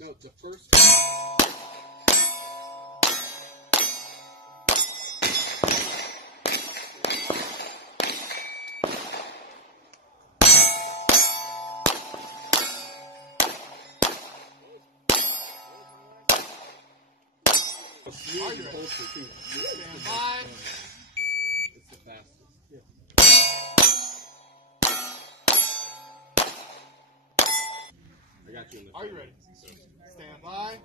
No, it's the first. Are you ready? Stand by. It's the fastest. Yeah. I got you in the. Are you ready? Stand by.